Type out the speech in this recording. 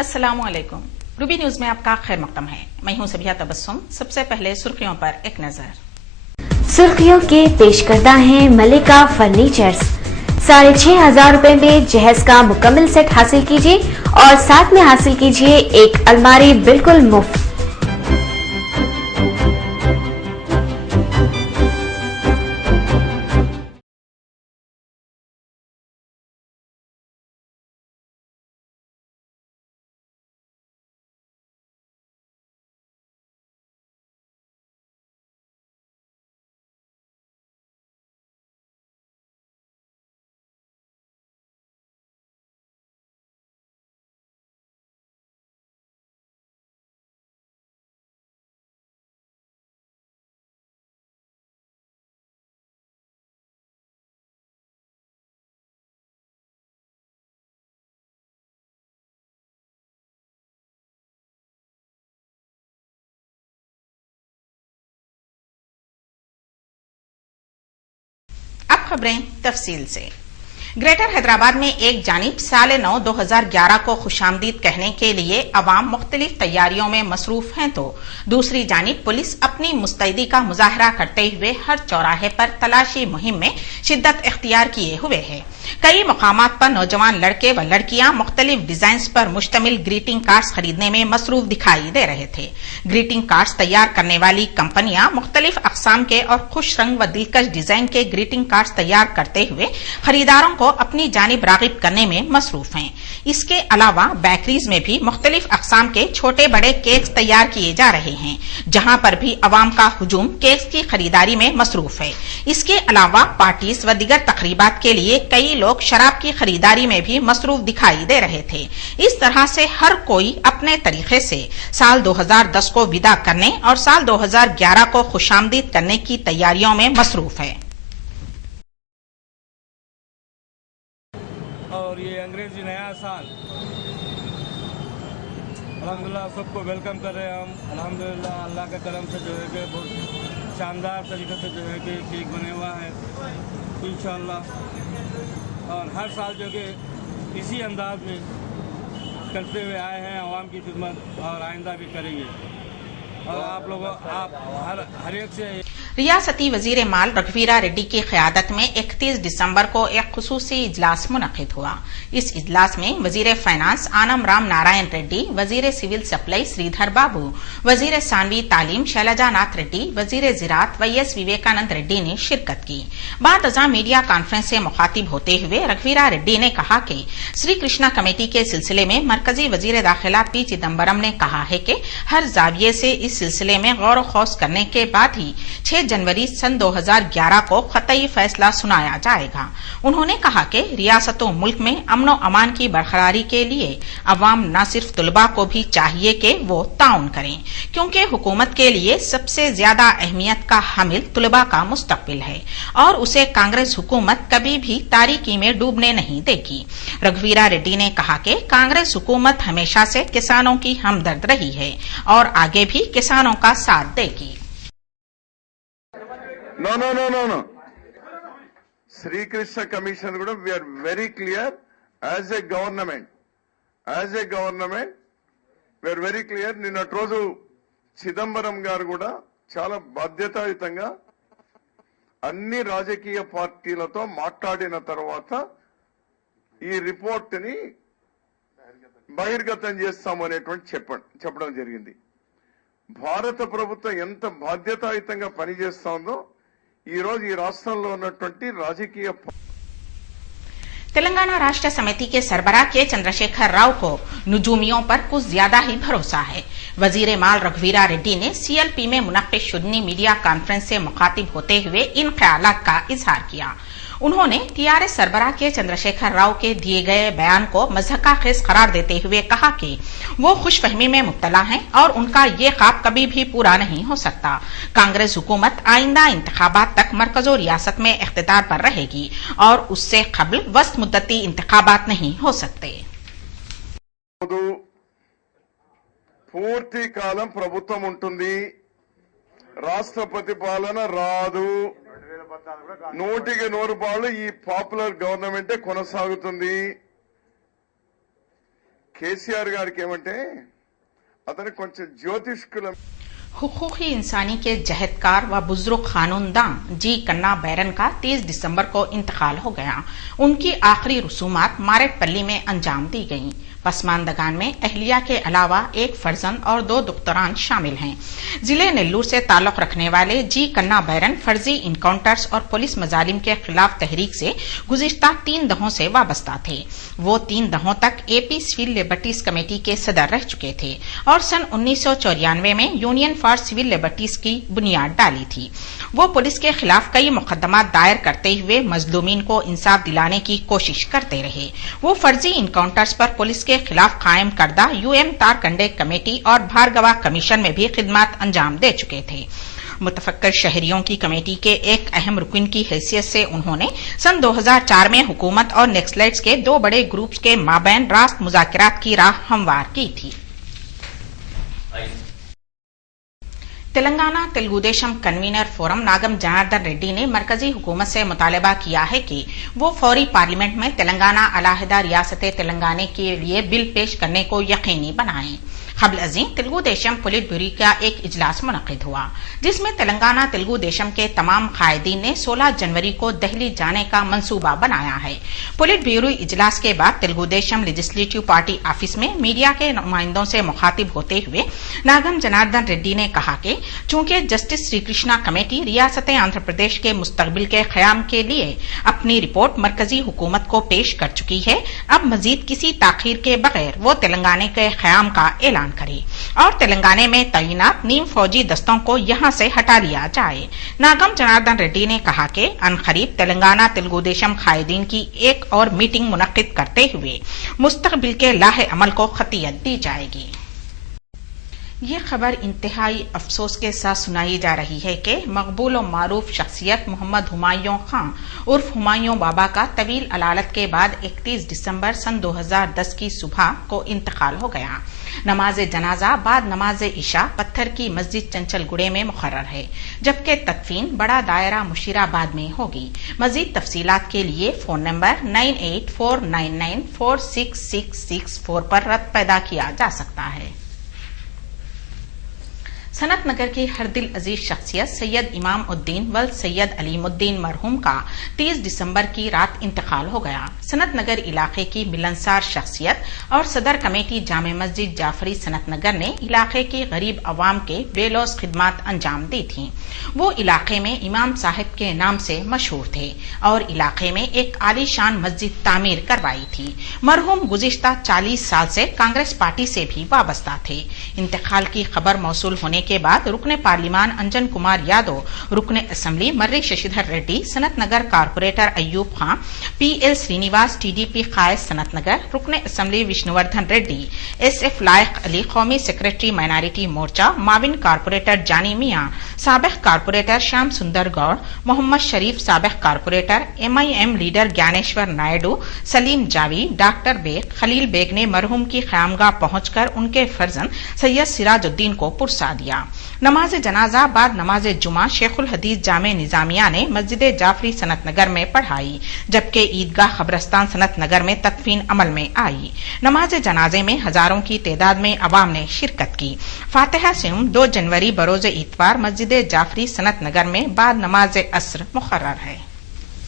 अस्सलामुअलैकुम। Ruby news में आपका खैर मकदम है। मैं हूं सबिहा तबस्सुम। सबसे पहले सुर्खियों पर एक नजर। सुर्खियों के पेश करता है मलिका फर्नीचर्स। 6,500 रुपए में जहेज का मुकम्मल सेट हासिल कीजिए और साथ में हासिल कीजिए एक अलमारी बिल्कुल मुफ्त। अब खबरें तफसील से। ग्रेटर हैदराबाद में एक जानिब साल नौ 2011 को खुशामदीद कहने के लिए अवाम मुख्तलिफ तैयारियों में मसरूफ हैं तो दूसरी जानिब पुलिस अपनी मुस्तैदी का मुजाहरा करते हुए हर चौराहे पर तलाशी मुहिम में शिद्दत इख्तियार किए हुए है। कई मकामात पर नौजवान लड़के व लड़कियां मुख्तलिफ डिजाइन पर मुश्तमिल ग्रीटिंग कार्ड्स खरीदने में मसरूफ दिखाई दे रहे थे। ग्रीटिंग कार्ड्स तैयार करने वाली कंपनियां मुख्तलिफ अकसाम के और खुश रंग व दिलकश डिजाइन के ग्रीटिंग कार्ड्स तैयार करते हुए खरीदारों को अपनी जानिब रागिब करने में मसरूफ हैं। इसके अलावा बेकरीज में भी मुख्तलिफ अकसाम के छोटे बड़े केक्स तैयार किए जा रहे हैं, जहां पर भी अवाम का हुजूम केक्स की खरीदारी में मसरूफ है। इसके अलावा पार्टीज व दिगर तकरीबात के लिए कई लोग शराब की खरीदारी में भी मसरूफ दिखाई दे रहे थे। इस तरह से हर कोई अपने तरीके से साल 2010 को विदा करने और साल 2011 को खुशामदीद करने की तैयारियों में मसरूफ है। और ये अंग्रेजी नया साल अल्हम्दुलिल्लाह सबको वेलकम कर रहे हैं हम। अल्हम्दुलिल्लाह अल्लाह के करम से जो है कि बहुत शानदार तरीके से जो है कि केक बने हुआ है इंशाअल्लाह। और हर साल जो कि इसी अंदाज में करते हुए आए हैं अवाम की खिदमत और आइंदा भी करेंगे। और आप लोगों हर एक से रियासती वजीर माल रघुवीरा रेड्डी की क़यादत में 31 दिसंबर को एक खुसूसी इजलास मुनक़िद हुआ। इस इजलास में वजीर फाइनेंस आनम राम नारायण रेड्डी, वजीर सिविल सप्लाई श्रीधर बाबू, वजीर सानवी तालीम शैलजा नाथ रेड्डी, वजीर ज़राअत YS विवेकानंद रेड्डी ने शिरकत की। बाद अज़ां मीडिया कॉन्फ्रेंस से मुखातिब होते हुए रघुवीरा रेड्डी ने कहा कि श्री कृष्णा कमेटी के सिलसिले में मरकजी वजीर दाखिला P चिदम्बरम ने कहा है कि हर जाविये से इस सिलसिले में गौर खौस करने के बाद ही 6 जनवरी सन 2011 को क़तई फैसला सुनाया जाएगा। उन्होंने कहा कि रियासतों मुल्क में अमनो अमान की बरकरारी के लिए अवाम न सिर्फ तुलबा को भी चाहिए कि वो ताउन करें, क्योंकि हुकूमत के लिए सबसे ज्यादा अहमियत का हामिल तुलबा का मुस्तकबिल है और उसे कांग्रेस हुकूमत कभी भी तारीकी में डूबने नहीं देगी। रघुवीरा रेड्डी ने कहा कि कांग्रेस हुकूमत हमेशा से किसानों की हमदर्द रही है और आगे भी किसानों का साथ देगी। No. Sri Krishna Commission kuda we are very clear as a government we are very clear. నిన్నటి రోజు చిదంబరం గారు కూడా చాలా బాధ్యతాయుతంగా అన్ని రాజకీయ పార్టీలతో మాట్లాడిన తర్వాత ఈ రిపోర్ట్ ని బహిర్గతం చేస్తామనేటువంటి చెప్పడం జరిగింది. భారత ప్రభుత్వం ఎంత బాధ్యతాయుతంగా పనిచేస్తోందో ఈ రోజు ఈ రాష్ట్రంలో ఉన్నటువంటి రాజకీయ तेलंगाना राष्ट्र समिति के सरबराह के चंद्रशेखर राव को नुजूमियों पर कुछ ज्यादा ही भरोसा है। वजीर माल रघुवीरा रेड्डी ने CLP में मुनक्किद शुदनी मीडिया कॉन्फ्रेंस से मुखातिब होते हुए इन ख्यालात का इजहार किया। उन्होंने TRS सरबराह के चंद्रशेखर राव के दिए गए बयान को मज़हक़ाखेज़ करार देते हुए कहा कि वो खुशफहमी में मुब्तला हैं और उनका ये ख्वाब कभी भी पूरा नहीं हो सकता। कांग्रेस हुकूमत आइंदा इंतखाबात तक मरकज़ो रियासत में इख्तिदार पर रहेगी और उससे क़ब्ल वस्त मुद्दती इंतखाबात नहीं हो सकते। పూర్తి కాలం ప్రభుత్వం ఉంటుంది, రాష్ట్రపతి పాలన రాదు, 100% ఈ పాపులర్ గవర్నమెంటే కొనసాగుతుంది. కేసీఆర్ గారికి ఏమంటే అతను కొంచెం జ్యోతిష్కుల हुकूकी इंसानी के जहदकार व बुजुर्ग खानूनदां जी कन्ना बैरन का 30 दिसंबर को इंतकाल हो गया। उनकी आखिरी रसूमात मारेटपल्ली में अंजाम दी गईं। पसमानदगान में अहलिया के अलावा एक फर्जंद और 2 दुख्तरान शामिल हैं। जिले नेल्लूर से ताल्लुक रखने वाले जी कन्ना बैरन फर्जी इनकाउंटर्स और पुलिस मजालिम के खिलाफ तहरीक से गुज़िश्ता 3 दहों से वाबस्ता थे। वो 3 दहों तक एपी सिविल लिबर्टीज कमेटी के सदर रह चुके थे और सन 1994 में यूनियन फॉर सिविल लिबर्टीज की बुनियाद डाली थी। वो पुलिस के खिलाफ कई मुकदमा दायर करते हुए मजलूमीन को इंसाफ दिलाने की कोशिश करते रहे। वो फर्जी इनकाउंटर्स पर पुलिस के खिलाफ कायम करदा यूएम तारकंडे कमेटी और भार्गवा कमीशन में भी खिदमत अंजाम दे चुके थे। मुतफक्किर शहरियों की कमेटी के एक अहम रुकन की हैसियत से उन्होंने सन 2004 में हुकूमत और नेक्सलाइट्स के 2 बड़े ग्रुप्स के माबैन रास्त मुज़ाकरात की राह हमवार की थी। तेलंगाना तेलुगुदेशम कन्वीनर फोरम नागम जनार्दन रेड्डी ने मरकजी हुकूमत से मुतालबा किया है कि वो फौरी पार्लियामेंट में तेलंगाना अलहदा रियासत तेलंगाना के लिए बिल पेश करने को यकीनी बनाएं। कबल अजीम तेलुगुदेशम पोलिट ब्यूरो का एक इजलास मुनक्किद हुआ जिसमें तेलंगाना तेलुगुदेशम के तमाम कायदीन ने 16 जनवरी को दिल्ली जाने का मंसूबा बनाया है। पोलिट ब्यूरो इजलास के बाद तेलुगुदेशम लेजिस्लेटिव पार्टी ऑफिस में मीडिया के नुमाइंदों से मुखातिब होते हुए नागम जनार्दन रेड्डी ने कहा कि चूंकि जस्टिस श्री कृष्णा कमेटी रियासत आंध्र प्रदेश के मुस्तकबिल के क़याम के लिए अपनी रिपोर्ट मरकजी हुकूमत को पेश कर चुकी है, अब मजीद किसी ताखीर के बगैर वो तेलंगाना के क़याम का ऐलान करे और तेलंगाना में तैनात नीम फौजी दस्तों को यहां से हटा लिया जाए। नागम जनार्दन रेड्डी ने कहा कि अनकरीब तेलंगाना तेलुगुदेशम कायदीन की एक और मीटिंग मुनक्किद करते हुए मुस्तकबिल के लाहे अमल को खतियत दी जाएगी। ये खबर इंतहाई अफसोस के साथ सुनाई जा रही है कि मकबूल और मारूफ शख्सियत मोहम्मद हुमायूं खां उर्फ हुमायूं बाबा का तवील अलालत के बाद 31 दिसंबर सन 2010 की सुबह को इंतकाल हो गया। नमाज जनाजा बाद नमाज इशा पत्थर की मस्जिद चंचलगुड़े में मुकर्रर है, जबकि तदफीन बड़ा दायरा मुशीराबाद में होगी। मजीद तफसीलात के लिए फोन नंबर 9849946664 पर रद्द पैदा किया जा सकता है। सनत नगर की हर दिल अजीज शख्सियत सैयद इमाम उद्दीन वल सैयद अलीमुद्दीन मरहूम का 30 दिसंबर की रात इंतकाल हो गया। सनत नगर इलाके की मिलनसार शख्सियत और सदर कमेटी जामे मस्जिद जाफरी सनत नगर ने इलाके की गरीब अवाम के बेलौस खिदमात अंजाम दी थी। वो इलाके में इमाम साहिब के नाम से मशहूर थे और इलाके में एक आलीशान मस्जिद तामीर करवाई थी। मरहूम गुज़िश्ता 40 साल से कांग्रेस पार्टी से भी वाबस्ता थे। इंतकाल की खबर मौसूल होने के बाद रुकने पार्लिमान अंजन कुमार यादव, रुकने असेंबली मर्री शशिधर रेड्डी, सनत नगर कारपोरेटर अयूब खां, पीएल श्रीनिवास टीडीपी कायद सनत नगर, रुकने असेंबली विष्णुवर्धन रेड्डी, एसएफ लायक अली, कौमी सेक्रेटरी माइनॉरिटी मोर्चा, माविन कारपोरेटर जानी मियां, साबिक कारपोरेटर श्याम सुंदर गौड़, मोहम्मद शरीफ साबिक corporator, MIM leader Gyaneshwar Naidu, Salim Javi, doctor Baig, Khalil Baig ने मरहूम की क़यामगाह पहुंचकर उनके फर्जंद सैयद सिराजुद्दीन को पुरसा दिया। नमाज जनाजा बाद नमाज जुमा शेखुल हदीस जामे निजामिया ने मस्जिद जाफरी सनत नगर में पढ़ाई, जबकि ईदगाह खबरस्तान सनत नगर में तदफीन अमल में आई। नमाज जनाजे में हजारों की तादाद में अवाम ने शिरकत की। फातिहा सिम 2 जनवरी बरोज इतवार मस्जिद जाफरी सनत नगर में बाद नमाज अस्र मुकर्रर है।